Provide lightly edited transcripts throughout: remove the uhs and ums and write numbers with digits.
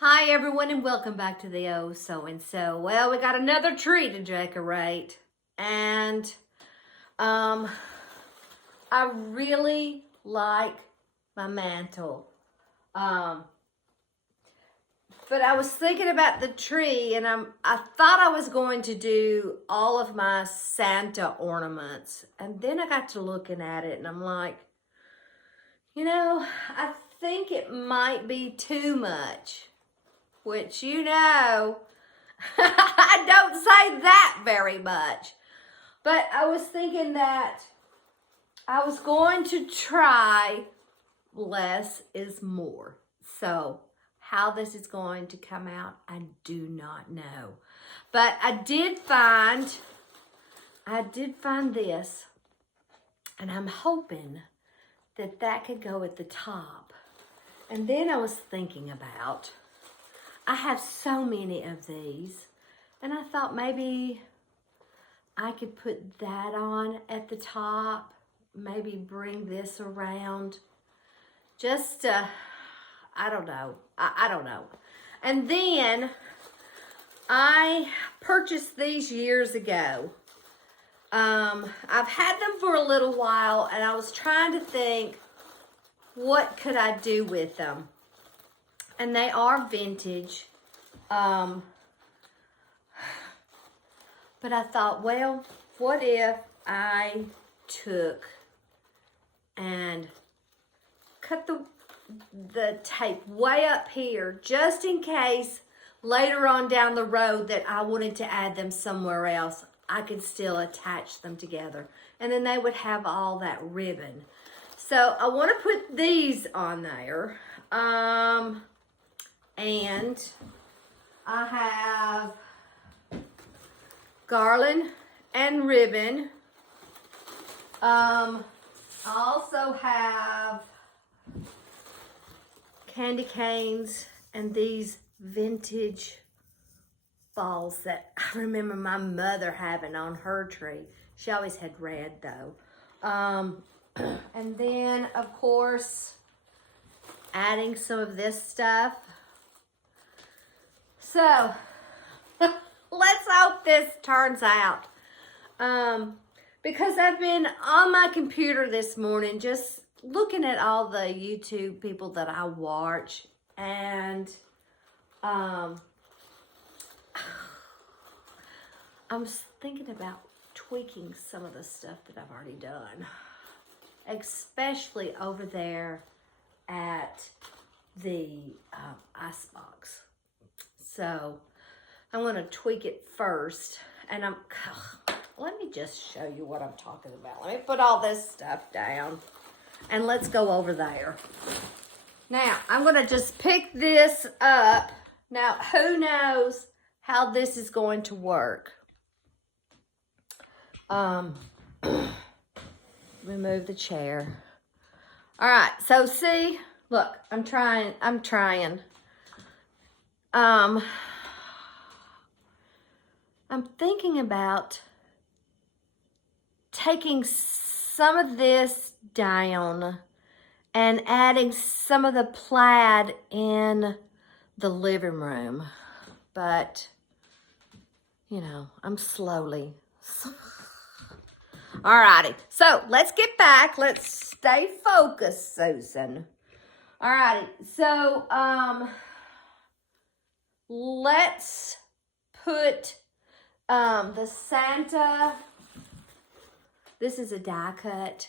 Hi everyone and welcome back to the Oh So and So. Well, we got another tree to decorate and I really like my mantle. But I was thinking about the tree and I thought I was going to do all of my Santa ornaments. And then I got to looking at it and I'm like, I think it might be too much. Which, I don't say that very much. But I was thinking that I was going to try less is more. So how this is going to come out, I do not know. But I did find this, and I'm hoping that could go at the top. And then I was thinking about, I have so many of these, and I thought maybe I could put that on at the top, maybe bring this around, just, I don't know, I don't know. And then I purchased these years ago. I've had them for a little while, and I was trying to think, what could I do with them? And they are vintage. But I thought, well, what if I took and cut the tape way up here, just in case later on down the road that I wanted to add them somewhere else, I could still attach them together. And then they would have all that ribbon. So I want to put these on there. And I have garland and ribbon. I also have candy canes and these vintage balls that I remember my mother having on her tree. She always had red though. And then of course, adding some of this stuff. So, let's hope this turns out. Because I've been on my computer this morning just looking at all the YouTube people that I watch. And I'm thinking about tweaking some of the stuff that I've already done. Especially over there at the icebox. So I'm going to tweak it first, and let me just show you what I'm talking about. Let me put all this stuff down, and let's go over there. Now, I'm going to just pick this up. Now, who knows how this is going to work? Remove the chair. All right, so see, look, I'm trying. I'm thinking about taking some of this down and adding some of the plaid in the living room. But, I'm slowly. Alrighty, so let's get back. Let's stay focused, Susan. Alrighty, so, let's put the Santa. This is a die cut.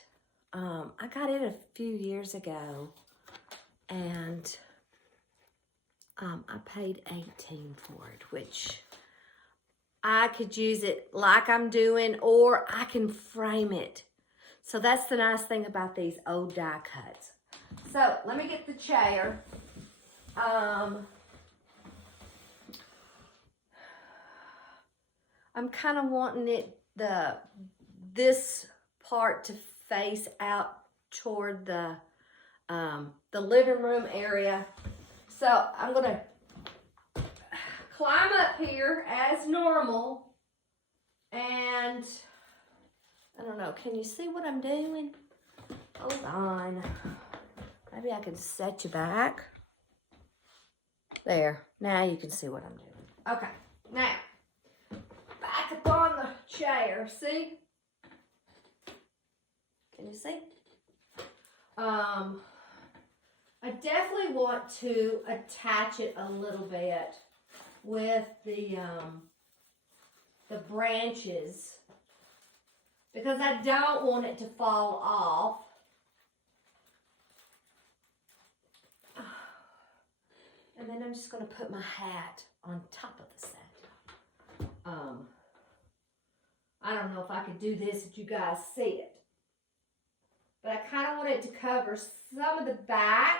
I got it a few years ago, and I paid $18 for it, which I could use it like I'm doing, or I can frame it. So that's the nice thing about these old die cuts. So let me get the chair. I'm kind of wanting this part to face out toward the living room area. So I'm gonna climb up here as normal, and I don't know, can you see what I'm doing? Hold on. Maybe I can set you back. There. Now you can see what I'm doing. Okay. Now, back up on the chair. See? Can you see? I definitely want to attach it a little bit with the branches because I don't want it to fall off. And then I'm just going to put my hat on top of the set. I don't know if I could do this if you guys see it. But I kind of want it to cover some of the back.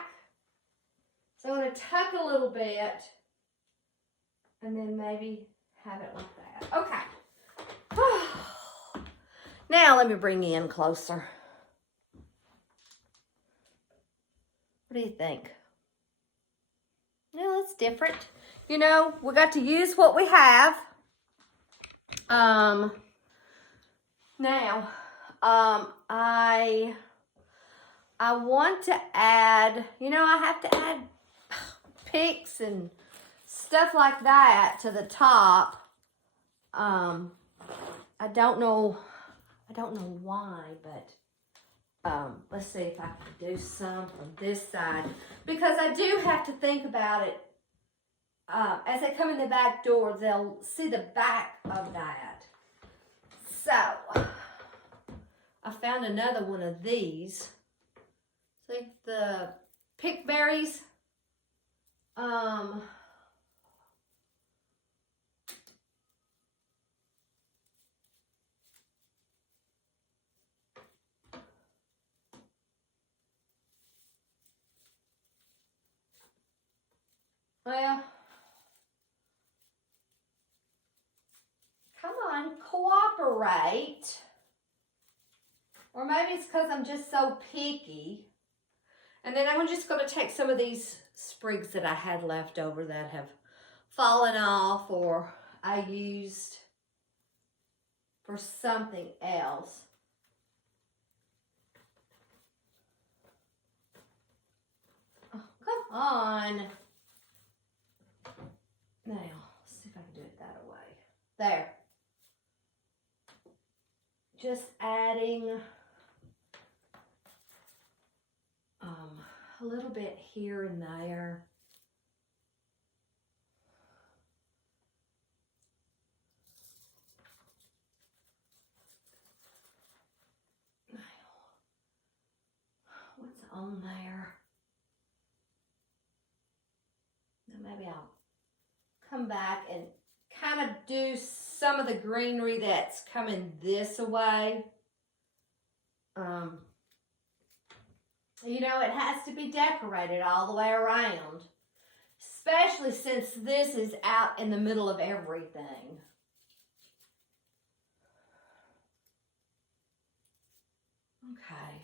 So I'm going to tuck a little bit and then maybe have it like that. Okay. Now let me bring you in closer. What do you think? No, that's different. You know, we got to use what we have. Now, I want to add, you know, I have to add picks and stuff like that to the top. I don't know why, but let's see if I can do some on this side because I do have to think about it. As they come in the back door, they'll see the back of that. So, I found another one of these. See the pickberries. Well, come on, cooperate. Or maybe it's because I'm just so picky. And then I'm just going to take some of these sprigs that I had left over that have fallen off or I used for something else. Oh, come on. Now, let's see if I can do it that way. There. Just adding a little bit here and there. Now, what's on there? Now maybe I'll come back and kind of do some of the greenery that's coming this way. You know, it has to be decorated all the way around, especially since this is out in the middle of everything. Okay.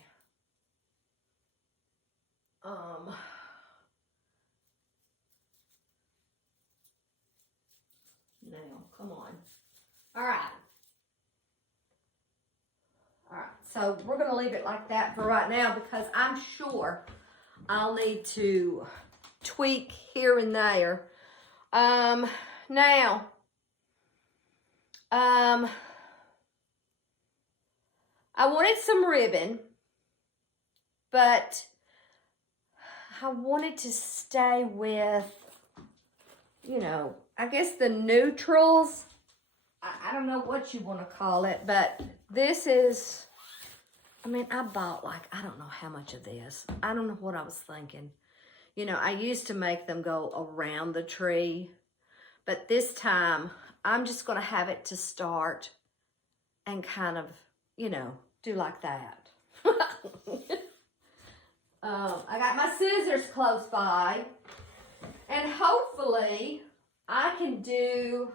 Now, come on. All right. All right, so we're going to leave it like that for right now because I'm sure I'll need to tweak here and there. Now, I wanted some ribbon, but I wanted to stay with, you know, I guess the neutrals. I don't know what you want to call it, but this is, I mean, I bought like, I don't know how much of this. I don't know what I was thinking. You know, I used to make them go around the tree, but this time I'm just going to have it to start and kind of, you know, do like that. I got my scissors close by, and hopefully I can do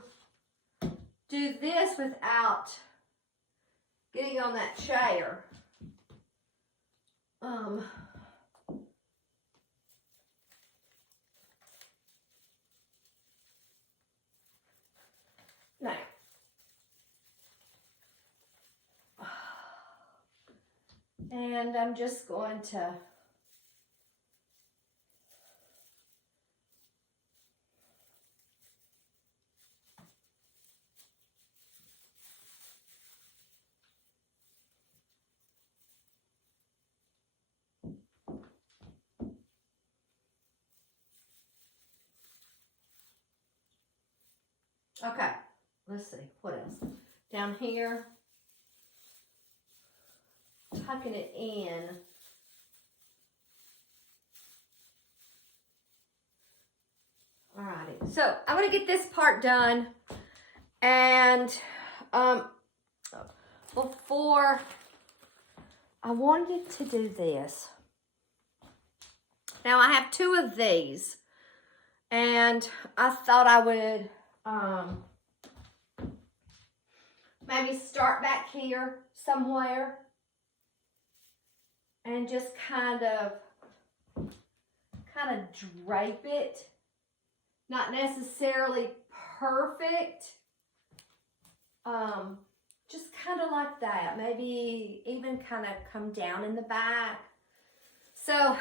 this without getting on that chair. Now, and I'm just going to Okay, let's see, what else? Down here, tucking it in. Alrighty, so I'm gonna get this part done, and before I wanted to do this. Now I have 2 of these, and I thought I would maybe start back here somewhere and just kind of drape it. Not necessarily perfect. Just kind of like that. Maybe even kind of come down in the back. So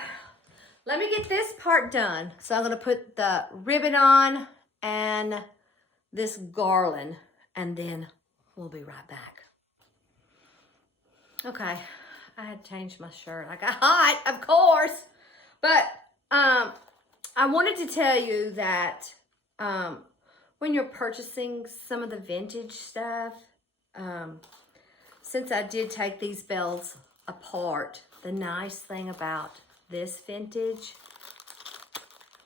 let me get this part done. So I'm going to put the ribbon on and this garland, and then we'll be right back. Okay, I had changed my shirt. I got hot, of course. But I wanted to tell you that when you're purchasing some of the vintage stuff, since I did take these bells apart, the nice thing about this vintage,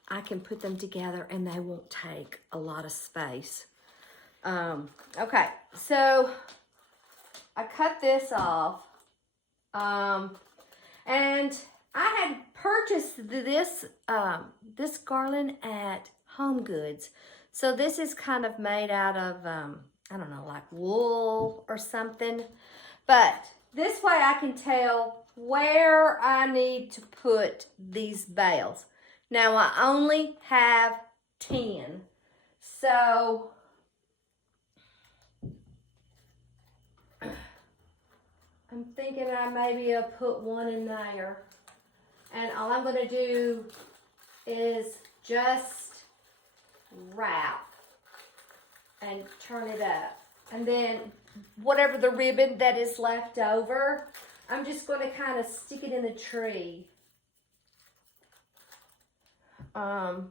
I can put them together and they won't take a lot of space. Okay, so I cut this off, and I had purchased this this garland at Home Goods. So this is kind of made out of I don't know, like wool or something. But this way I can tell where I need to put these bales. Now I only have 10. So I'm thinking I maybe I'll put one in there. And all I'm going to do is just wrap and turn it up. And then whatever the ribbon that is left over, I'm just going to kind of stick it in the tree. Now,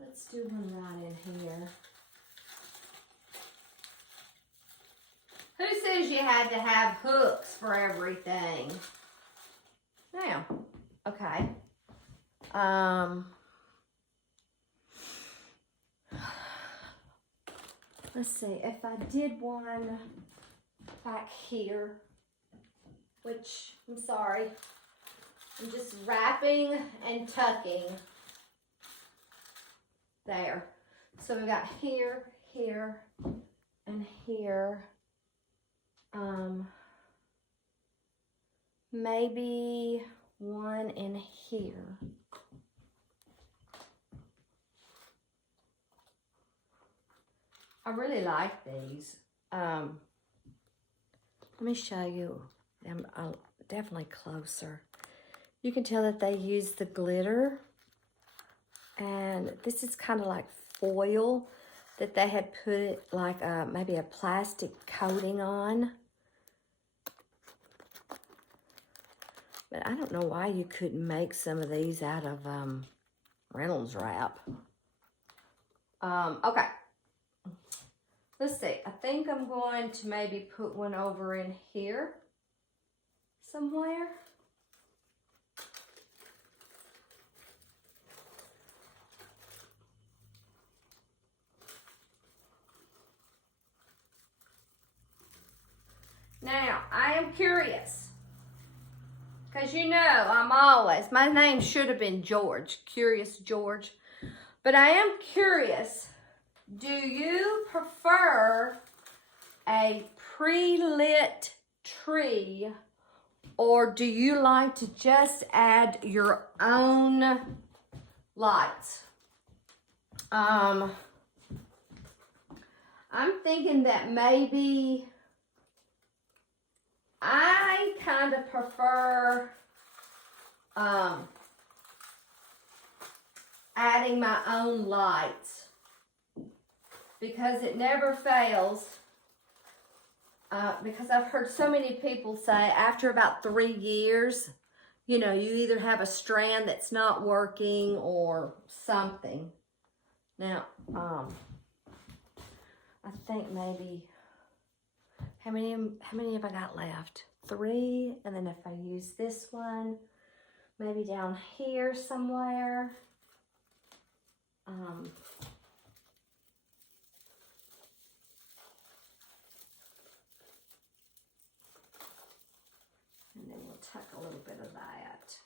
let's do one right in here. Who says you had to have hooks for everything? Now, okay. Let's see, if I did one back here, which, I'm sorry, I'm just wrapping and tucking. There. So we got here, here, and here. Maybe one in here. I really like these. Let me show you them definitely closer. You can tell that they use the glitter, and this is kind of like foil that they had put like maybe a plastic coating on. But I don't know why you couldn't make some of these out of Reynolds wrap. Okay. Let's see. I think I'm going to maybe put one over in here somewhere. Now, I am curious. Because you know, I'm always, my name should have been George, Curious George. But I am curious, do you prefer a pre-lit tree, or do you like to just add your own lights? I'm thinking that maybe I kind of prefer adding my own lights, because it never fails. Because I've heard so many people say after about 3 years, you know, you either have a strand that's not working or something. Now, I think maybe, how many have I got left? 3, and then if I use this one, maybe down here somewhere. And then we'll tuck a little bit of that.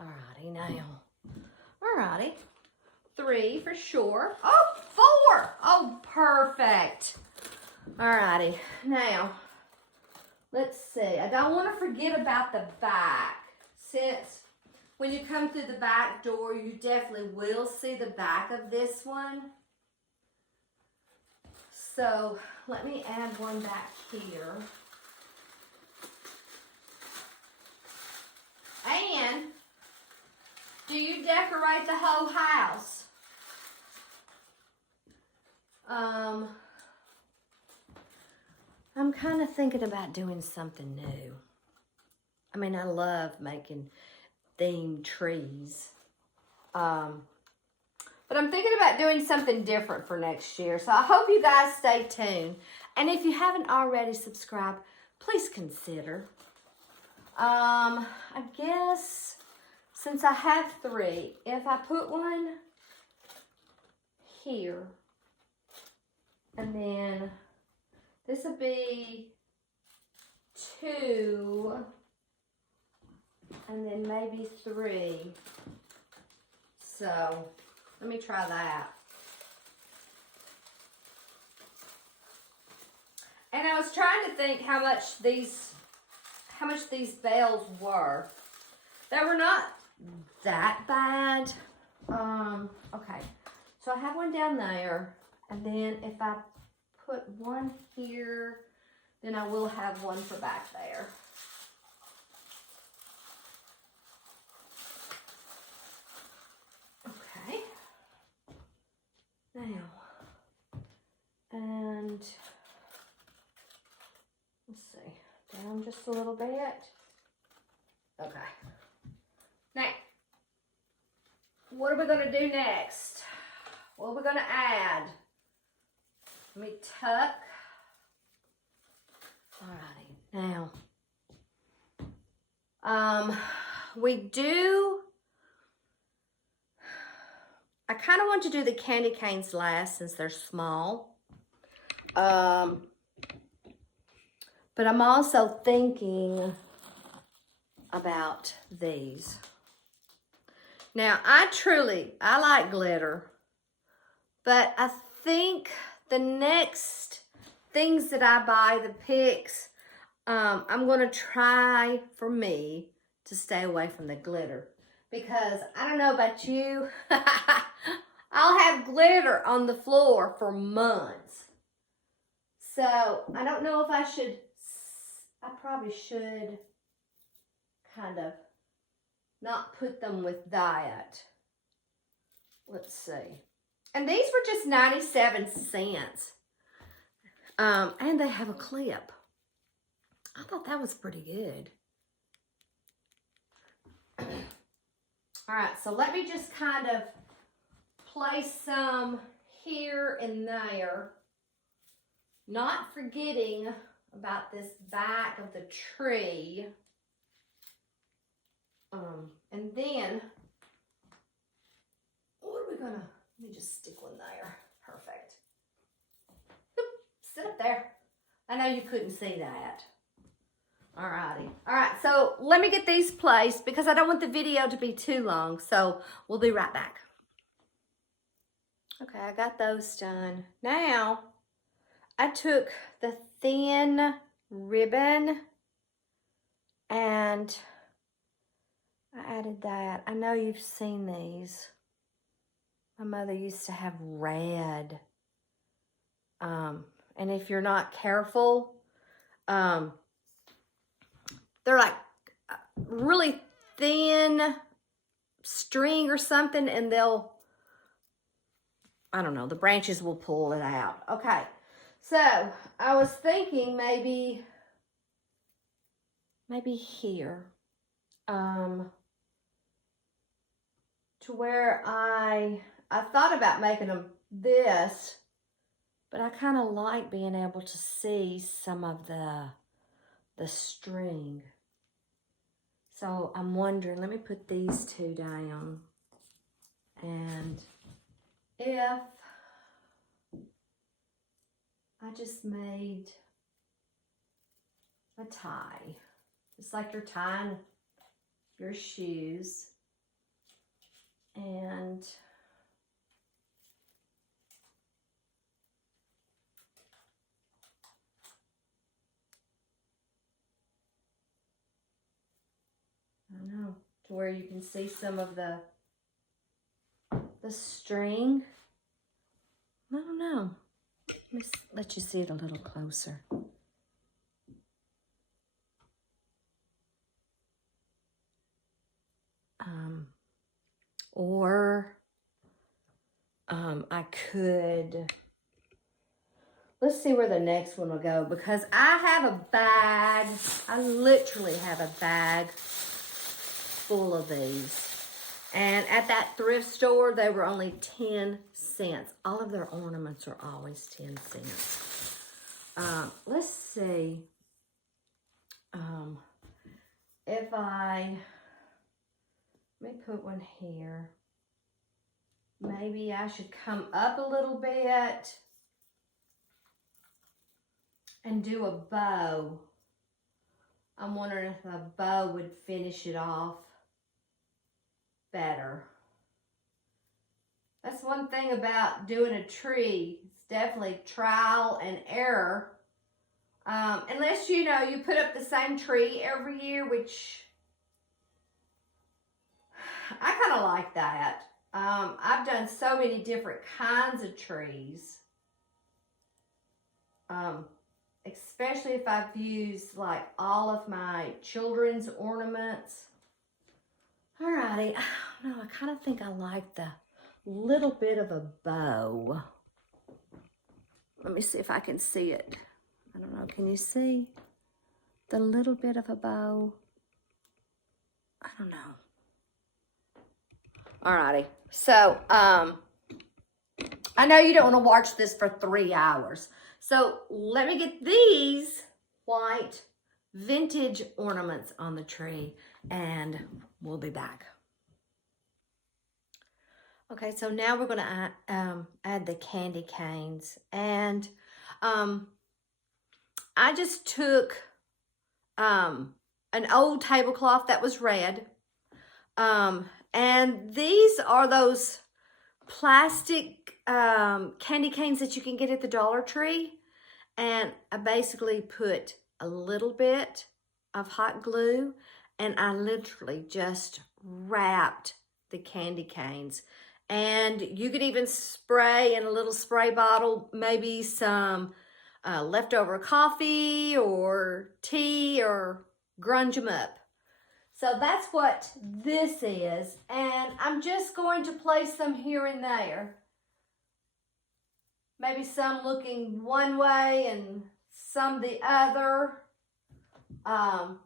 Alrighty now. Alrighty. 3 for sure. Oh, 4. Oh, perfect. Alrighty. Now, let's see. I don't want to forget about the back. Since when you come through the back door, you definitely will see the back of this one. So let me add one back here. And do you decorate the whole house? I'm kind of thinking about doing something new. I mean, I love making themed trees. But I'm thinking about doing something different for next year. So I hope you guys stay tuned. And if you haven't already subscribed, please consider. I guess since I have 3, if I put one here, and then this would be 2, and then maybe 3. So let me try that. And I was trying to think how much these bells were. They were not that bad. Okay, so I have one down there, and then if I put one here, then I will have one for back there. Okay. Now, and let's see, down just a little bit. Okay. Now, what are we going to do next? What are we going to add? Let me tuck. Alrighty. Now, we do, I kind of want to do the candy canes last since they're small. But I'm also thinking about these. Now, I like glitter, but I think the next things that I buy, the picks, I'm going to try, for me, to stay away from the glitter. Because, I don't know about you, I'll have glitter on the floor for months. So, I don't know if I should, I probably should kind of not put them with that. Let's see. And these were just 97 cents. And they have a clip. I thought that was pretty good. All right, so let me just kind of place some here and there. Not forgetting about this back of the tree. And then, what are we gonna, let me just stick one there. Perfect. Oop, sit up there. I know you couldn't see that. Alrighty. Alright, so let me get these placed because I don't want the video to be too long. So we'll be right back. Okay, I got those done. Now, I took the thin ribbon and I added that. I know you've seen these. My mother used to have red. And if you're not careful, they're like really thin string or something, and they'll, I don't know, the branches will pull it out. Okay, so I was thinking maybe here. to where I thought about making them this, but I kind of like being able to see some of the string. So I'm wondering, let me put these two down. And if I just made a tie, it's like you're tying your shoes, and I don't know, to where you can see some of the string. I don't know. Let me let you see it a little closer. Or I could, let's see where the next one will go, because I have a bag. I literally have a bag full of these. And at that thrift store, they were only 10 cents. All of their ornaments are always 10 cents. Let's see. If let me put one here. Maybe I should come up a little bit and do a bow. I'm wondering if a bow would finish it off better. That's one thing about doing a tree. It's definitely trial and error. Unless, you know, you put up the same tree every year, which I kind of like that. I've done so many different kinds of trees. Especially if I've used like all of my children's ornaments. Alrighty, I don't know, I kind of think I like the little bit of a bow. Let me see if I can see it. I don't know, can you see the little bit of a bow? I don't know. Alrighty, so I know you don't want to watch this for 3 hours. So let me get these white vintage ornaments on the tree and we'll be back. Okay, so now we're going to add the candy canes. And I just took an old tablecloth that was red. And these are those plastic candy canes that you can get at the Dollar Tree. And I basically put a little bit of hot glue and I literally just wrapped the candy canes. And you could even spray in a little spray bottle, maybe some leftover coffee or tea, or grunge them up. So that's what this is. And I'm just going to place them here and there. Maybe some looking one way and some the other. And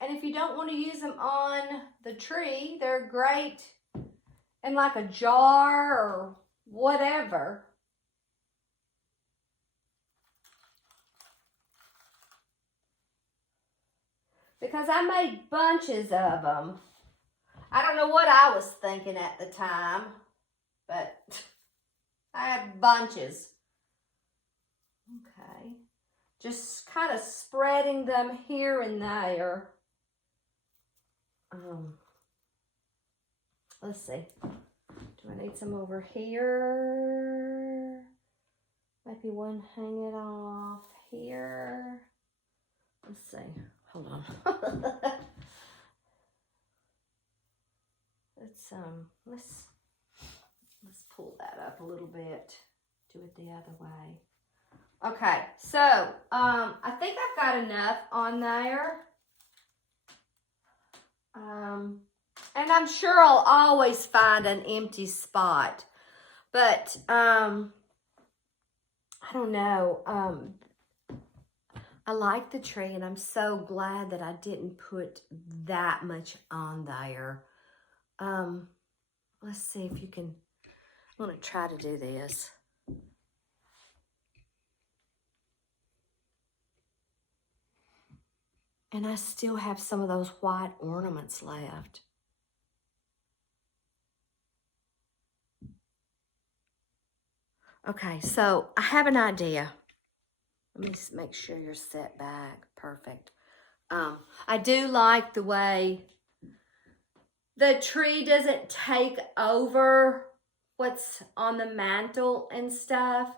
if you don't want to use them on the tree, they're great in like a jar or whatever. Because I made bunches of them. I don't know what I was thinking at the time, but I had bunches. Okay. Just kind of spreading them here and there. Let's see. Do I need some over here? Maybe one hanging off here. Let's see. Hold on. Let's pull that up a little bit. Do it the other way. Okay, so I think I've got enough on there. And I'm sure I'll always find an empty spot. But I don't know. I like the tree, and I'm so glad that I didn't put that much on there. Let's see if you can, I'm gonna try to do this. And I still have some of those white ornaments left. Okay, so I have an idea. Let me just make sure you're set back. Perfect. I do like the way the tree doesn't take over what's on the mantle and stuff.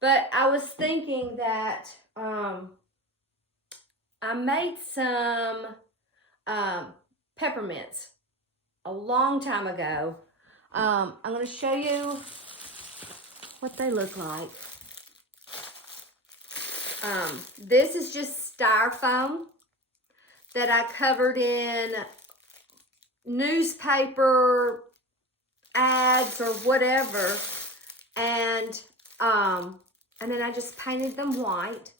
But I was thinking that I made some peppermints a long time ago. I'm going to show you what they look like. This is just styrofoam that I covered in newspaper ads or whatever, and then I just painted them white,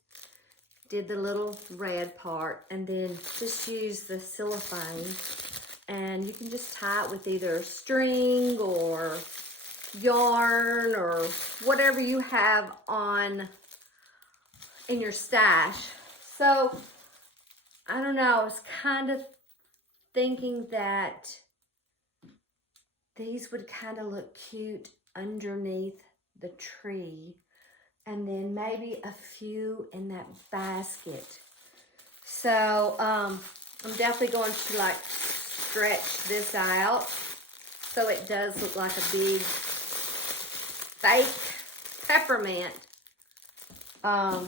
did the little red part, and then just used the cellophane, and you can just tie it with either string or yarn or whatever you have on in your stash. So I don't know, I was kind of thinking that these would kind of look cute underneath the tree, and then maybe a few in that basket. So I'm definitely going to like stretch this out so it does look like a big fake peppermint. I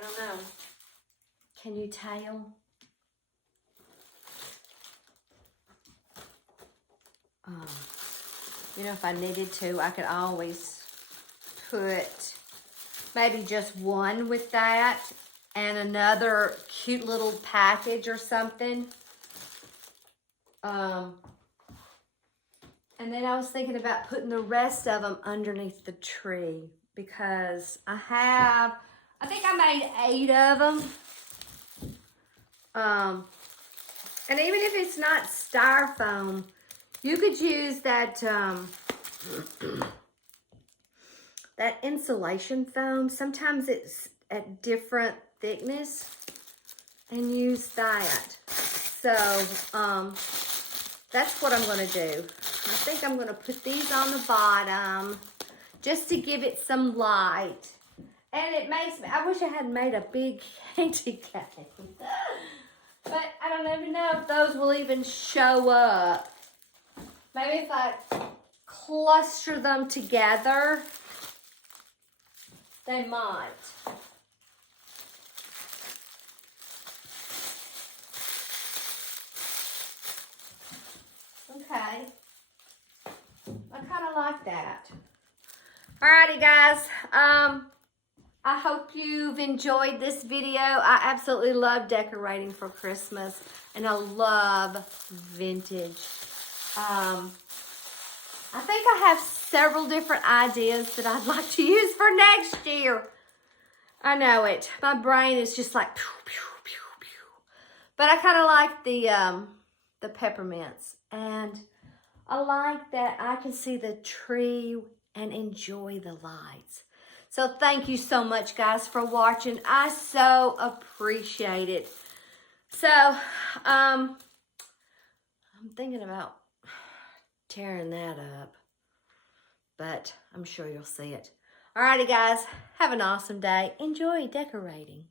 don't know. Can you tell? You know, if I needed to, I could always put maybe just one with that and another cute little package or something. And then I was thinking about putting the rest of them underneath the tree, because I think I made 8 of them. And even if it's not styrofoam, you could use that that insulation foam. Sometimes it's at different thickness, and use that. So that's what I'm going to do. I think I'm going to put these on the bottom just to give it some light. And it makes me, I wish I had made a big candy cane. But I don't even know if those will even show up. Maybe if I cluster them together, they might. Okay. I kind of like that. Alrighty, guys. I hope you've enjoyed this video. I absolutely love decorating for Christmas, and I love vintage. I think I have several different ideas that I'd like to use for next year. I know it. My brain is just like pew, pew, pew, pew. But I kind of like the peppermints, and I like that I can see the tree and enjoy the lights. So thank you so much, guys, for watching. I so appreciate it. So I'm thinking about tearing that up, but I'm sure you'll see it. Alrighty, guys, have an awesome day. Enjoy decorating.